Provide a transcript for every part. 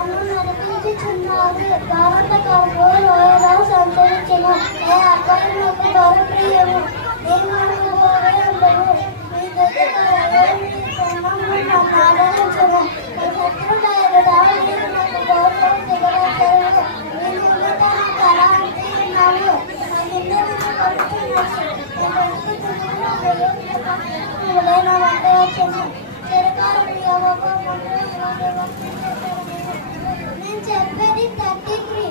నన్ను నడిపించుచున్నారు. భారత కరువు లోయలో సంచరించును. ఏ అపాయములకు దొరప్రియము. నీ మనకు పోవేందుకు మీ దగ్గర మీ స్థానము నన్ను ఆదరించును. మీ శత్రుల ఎదుట మీరు నాకు గౌరవం దిగబడతారు. మీ ముందుట నా తల అంటున్నాను. నా కింద నన్ను పడుతున్నారు. నా వంట వచ్చాను. చిరకారుడు యెహోవా నేను చెప్పేది 33.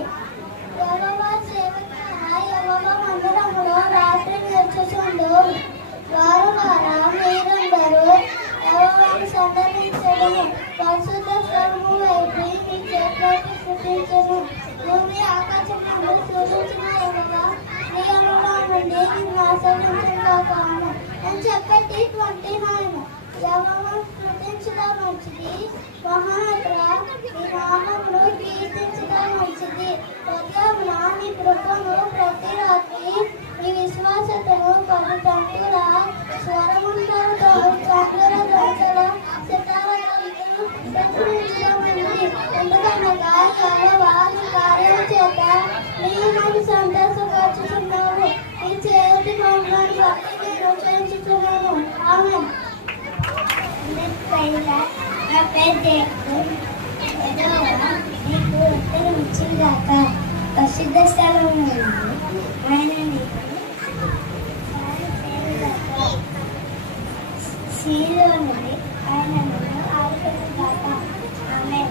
యెహోవా సేవకులారా, యెహోవా మందిరములో రాత్రి నిలుచుచుండు వారులారా, మీరందరూ యెహోవాను సందర్శించడము. పరిశుద్ధ స్థలము వైపు మీ చేతులెత్తి స్తుతించును. భూమి ఆకాశమందు సూచించిన యెహోవా నియమములో నుండి నిన్ను ఆశీర్వదించుగాక. నేను చెప్పేది 29. యెహోవాను స్తుతించడం మంచిది, మహోన్నతుడా నీ నామమును కీర్తించడం మంచిది. ఉదయమున నీ కృపను, ప్రతి రాత్రి నీ విశ్వాసతను పలుకంటుల స్వరములతో తండ్రుల ధ్వజల సితారాలను ప్రచురించడం మంచిది. ఎందుకనగా యెహోవా నీ కార్యము చేత నీవు నన్ను సంతోషపరచుచున్నావు. నీ చేతి మమ్మల్ని బట్టి నేను చేయించుచున్నాను. ఆమేన్. నా పేరు నీకు ఉత్తరం ఇచ్చిందాక ప్రసిద్ధ స్థలం ఆయన శీలోని ఆయన ఆడుకున్నాక. ఆమె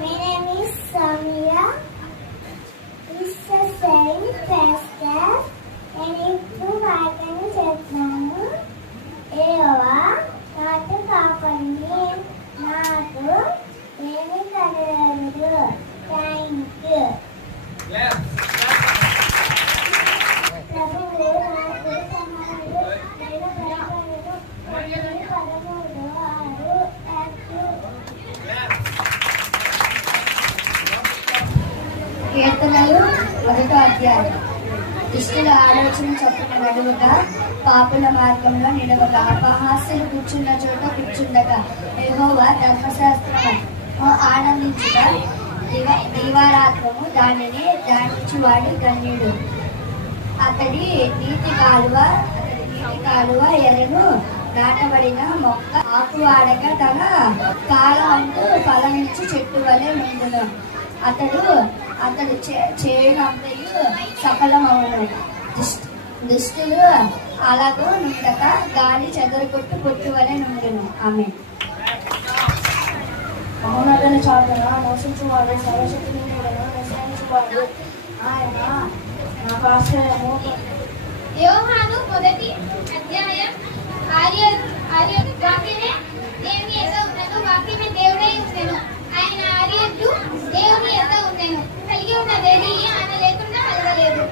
My name is Samia. It's a saying pastor. నేను ఇప్పుడు వాక్యాన్ని చెప్తున్నాను. యెహోవా నాతో కాపాడి నాకు ఏమి కలగదు. Thank you. ప్రభువు నాకు సమాధానం 13:6. కీర్తనలు 1వ అధ్యాయం. దుష్టుల ఆలోచన చొప్పున నడువగా, పాపుల మార్గంలో నిలవగా, అపహాస్యులు కూర్చున్న చోట కూర్చుండగా, యెహోవా ధర్మశాస్త్రము ఆనందించుగా, దీవారాత్రము దానిని ధ్యానించువాడు ధన్యుడు. అతడి నీటి కాలువ ఎరను నాటబడిన మొక్క ఆకు వాడగా తన కాలమందు ఫలమించి చెట్టు వలె నుండును. అతడు చేయనంతయు సఫలమవును. దుష్టులు అలాగూ నుండక గాలి చెదరగొట్టు పొట్టు వలె నుండును. ఆమేన్. మహోన్నతుల చాటున మోసించువాడు, సర్వశక్తిని నిశ్చయించువాడు ఆయన నాకు ఆశ్రయము. యోహాను 1వ అధ్యాయం. వాక్యమే దేవుని యొక్క ఉన్నను, వాక్యమే దేవుడై ఉండెను. ఆయన ఆర్యుడు దేవుని యొక్క ఉండెను. కలిగి ఉన్నదేది ఆయన లేకుండా కలగలేదు.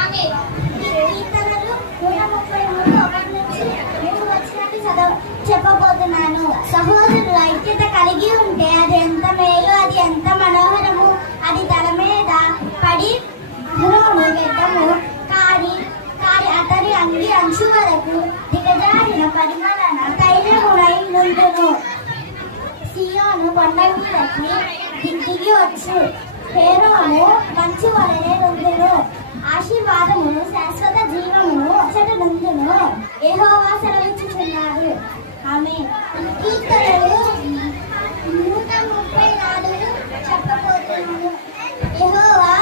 ఆమేన్. కీర్తనలు 133 చెప్పబోతున్నాను. సహోదరుల ఐక్యత కలిగి ఉంటే అది ఎంత మేలు, అది ఎంత మనోహరము. అది తల మీద పడి గెడ్డము కారి అతని అంగి అంచు వరకు దిగజారిన పరిమళన తైలమునై నుండును. సియోను కొండ మీదకి దిగి వచ్చు. హేరోను మంచు వలనే నుండును. ఆశీర్వాదమును, శాశ్వత జీవమును అచ్చట నుండును. యెహోవా సెలవిచ్చుచున్నాడు. ఆమేన్. కీర్తనలు 134 చెప్పబోతున్నాను. యెహోవా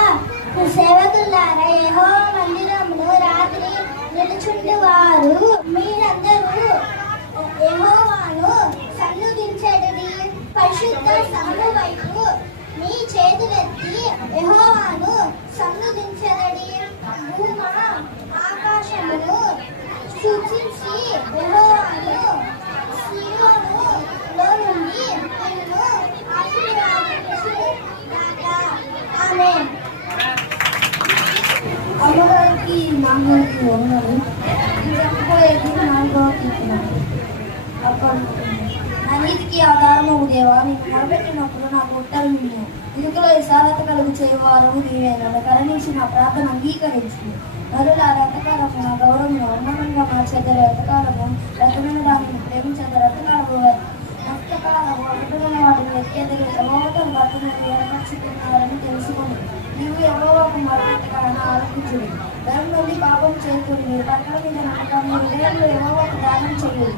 సేవకులారా, యెహోవా మందిరములో రాత్రి నిలుచుండువారు మీరందరూ యెహోవాను సన్నుతించండి. పరిశుద్ధ స్థలము వైపు మీ చేతులెత్తి యెహోవాను సన్నుతించండి. భూమ ఆకాశమును సూచించి యెహోవాను సియోనులో నుండి నిన్ను ఆశీర్వదించుగాక. ఆమేన్. అమ్మగారికి నాన్నగారికి వందనాలు. చెప్పబోయేది 4వ కీర్తన. అప్పడుతుంది. నా నీతికి ఆధారము దేవా, నీకు మొరపెట్టినప్పుడు నాకు ఉత్తరం నిన్ను ఇరుకులో విశాలత కలుగు చేయవారు నీవే. నన్ను కరుణించి నా ప్రార్థన అంగీకరించు. నరుల రథకాలము నా గౌరవమును ఉన్నతంగా మార్చేద్దరు. రథకాలము రథమైన దానిని ప్రేమించేద్దరు. రథకాలము రక్తకాలము అడ్డుకున్న వాటిని ఎక్కేద్దరు. యెహోవాతో భక్తులను ఏర్పరచుకున్నారని తెలుసుకొని నీవు యెహోవాకు మొరపెట్టగానే ఆలోచించుడి. ధనం నుండి పాపం చేకూడి మీరు పట్టణ మీద నమ్మకం, మీ హృదయంలో యెహోవాకు దానం చేయుడి.